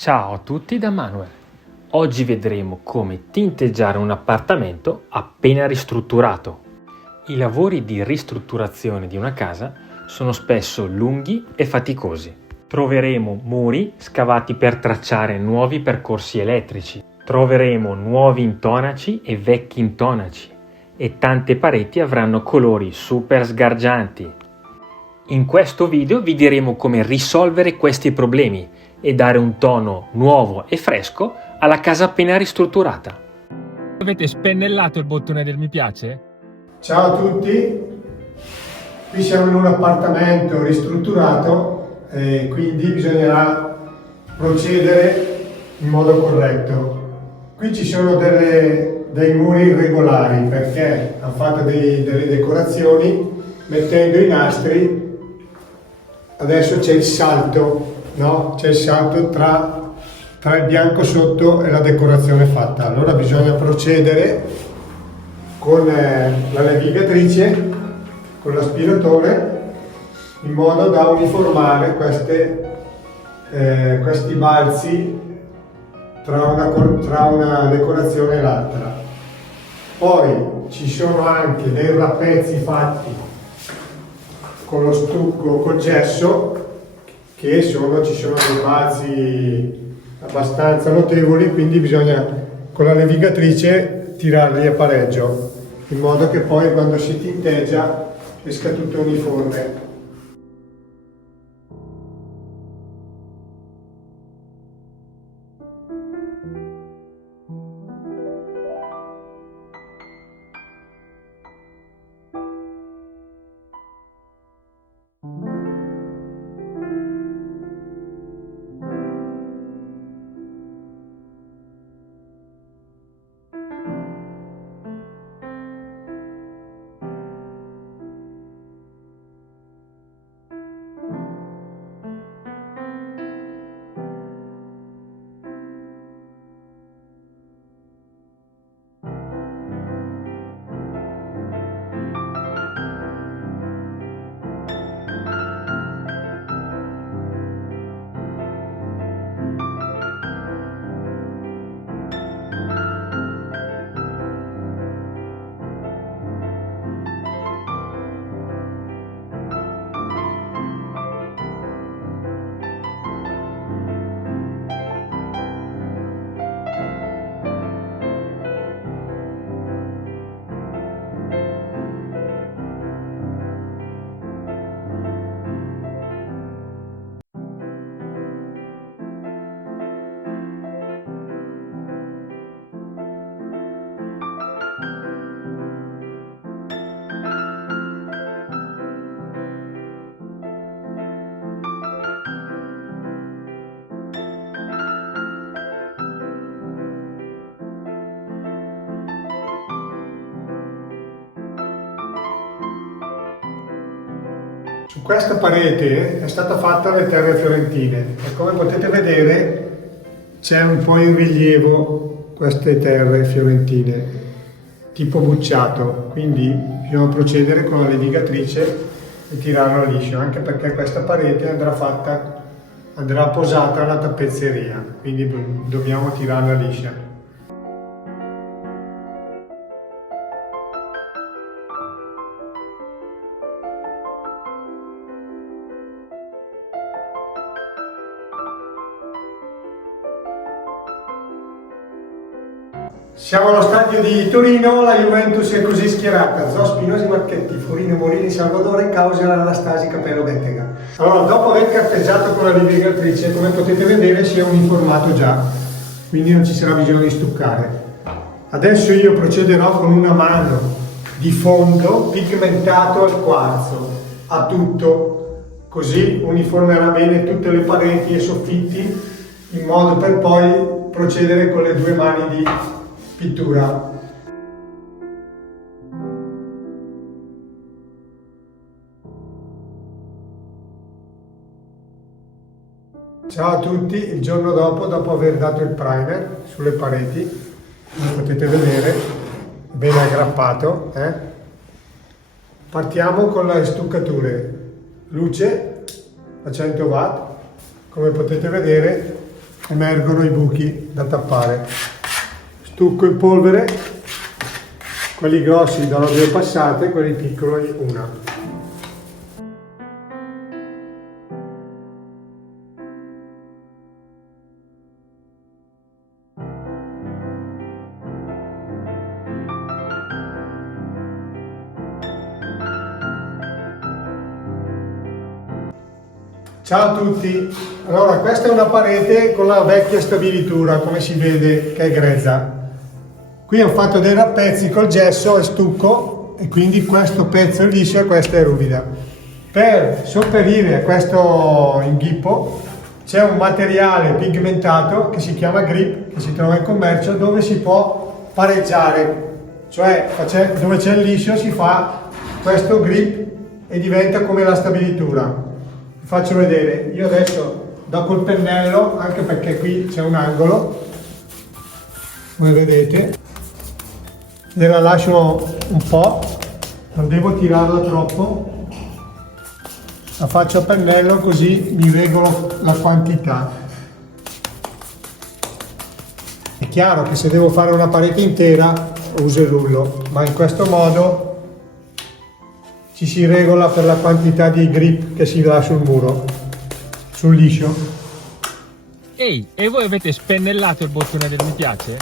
Ciao a tutti da Manuel. Oggi vedremo come tinteggiare un appartamento appena ristrutturato. I lavori di ristrutturazione di una casa sono spesso lunghi e faticosi. Troveremo muri scavati per tracciare nuovi percorsi elettrici. Troveremo nuovi intonaci e vecchi intonaci e tante pareti avranno colori super sgargianti. In questo video vi diremo come risolvere questi problemi e dare un tono nuovo e fresco alla casa appena ristrutturata. Avete spennellato il bottone del mi piace? Ciao a tutti, qui siamo in un appartamento ristrutturato e quindi bisognerà procedere in modo corretto. Qui ci sono dei muri irregolari perché hanno fatto delle decorazioni mettendo i nastri. Adesso c'è il salto, no? C'è il salto tra il bianco sotto e la decorazione fatta. Allora bisogna procedere con la levigatrice, con l'aspiratore, in modo da uniformare questi balzi tra una decorazione e l'altra. Poi ci sono anche dei rappezzi fatti con lo stucco, col gesso, ci sono dei balzi abbastanza notevoli, quindi bisogna con la levigatrice tirarli a pareggio, in modo che poi quando si tinteggia esca tutto uniforme. Su questa parete è stata fatta le terre fiorentine e come potete vedere c'è un po' in rilievo queste terre fiorentine tipo bucciato, quindi bisogna procedere con la levigatrice e tirarlo liscio, anche perché questa parete andrà posata alla tappezzeria, quindi dobbiamo tirarla liscia. Siamo allo stadio di Torino, la Juventus è così schierata: Zo, Spinosi, Marchetti, Forino, Morini, Salvadore, Causa, Anastasi, Capello, Bettega. Allora, dopo aver carteggiato con la levigatrice, come potete vedere si è uniformato già, quindi non ci sarà bisogno di stuccare. Adesso io procederò con una mano di fondo pigmentato al quarzo, a tutto, così uniformerà bene tutte le pareti e soffitti, in modo per poi procedere con le due mani di pittura. Ciao a tutti, il giorno dopo aver dato il primer sulle pareti, come potete vedere, ben aggrappato, partiamo con le stuccature. Luce a 100 watt, come potete vedere emergono i buchi da tappare. Stucco in polvere, quelli grossi darò 2 passate, quelli piccoli una. Ciao a tutti, allora questa è una parete con la vecchia stabilitura, come si vede che è grezza. Qui ho fatto dei rappezzi col gesso e stucco e quindi questo pezzo è liscio e questa è ruvida. Per sopperire a questo inghippo c'è un materiale pigmentato che si chiama grip, che si trova in commercio, dove si può pareggiare, cioè dove c'è il liscio si fa questo grip e diventa come la stabilitura. Faccio vedere, io adesso do col pennello, anche perché qui c'è un angolo, come vedete, gliela lascio un po', non devo tirarla troppo, la faccio a pennello così mi regolo la quantità. È chiaro che se devo fare una parete intera uso il rullo, ma in questo modo ci si regola per la quantità di grip che si dà sul muro, sul liscio. Ehi, e voi avete spennellato il bottone del mi piace?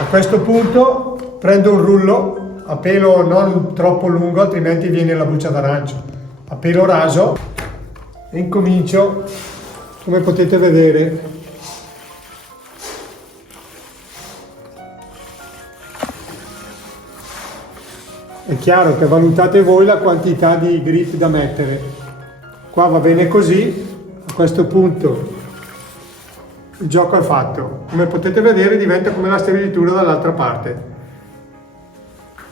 A questo punto prendo un rullo a pelo non troppo lungo, altrimenti viene la buccia d'arancio. A pelo raso e incomincio, come potete vedere, è chiaro che valutate voi la quantità di grip da mettere. Qua va bene così, a questo punto il gioco è fatto. Come potete vedere diventa come la stabilitura dall'altra parte.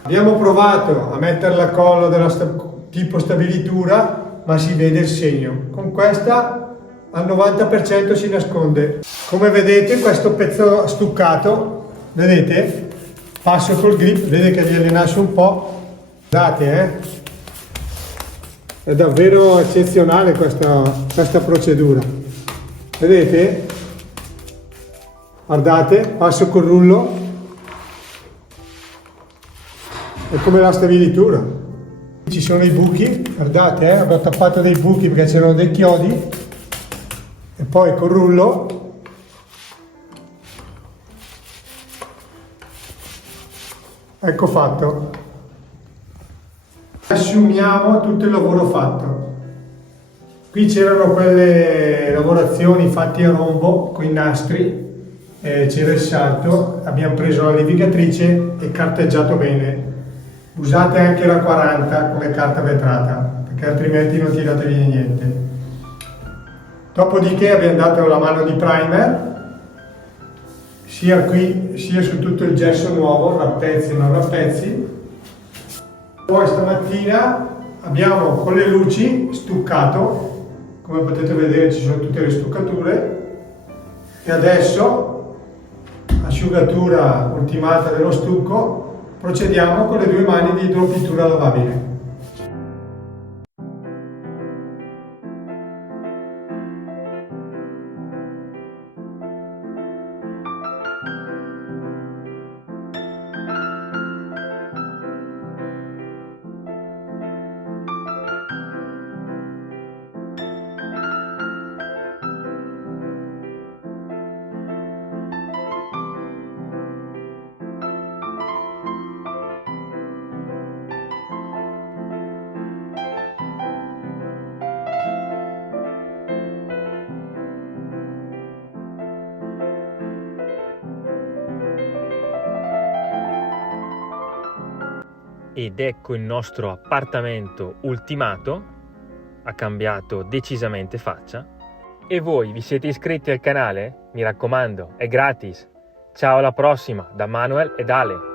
Abbiamo provato a mettere la colla della tipo stabilitura, ma si vede il segno. Con questa al 90% si nasconde. Come vedete questo pezzo stuccato, vedete? Passo col grip, vedete che gliene nasce un po'. Guardate, è davvero eccezionale questa procedura. Vedete? Guardate, passo col rullo. È come la stabilitura. Ci sono i buchi, guardate, abbiamo tappato dei buchi perché c'erano dei chiodi e poi col rullo ecco fatto. Assumiamo tutto il lavoro fatto. Qui c'erano quelle lavorazioni fatte a rombo con i nastri, c'era il salto, abbiamo preso la levigatrice e carteggiato bene. Usate anche la 40 come carta vetrata, perché altrimenti non tirate via niente. Dopodiché abbiamo dato la mano di primer, sia qui sia su tutto il gesso nuovo, rappezzi e non rappezzi. Poi stamattina abbiamo con le luci stuccato, come potete vedere ci sono tutte le stuccature, e adesso, asciugatura ultimata dello stucco, procediamo con le 2 mani di idropintura lavabile. Ed ecco il nostro appartamento ultimato, ha cambiato decisamente faccia. E voi vi siete iscritti al canale? Mi raccomando, è gratis. Ciao, alla prossima, da Manuel ed Ale.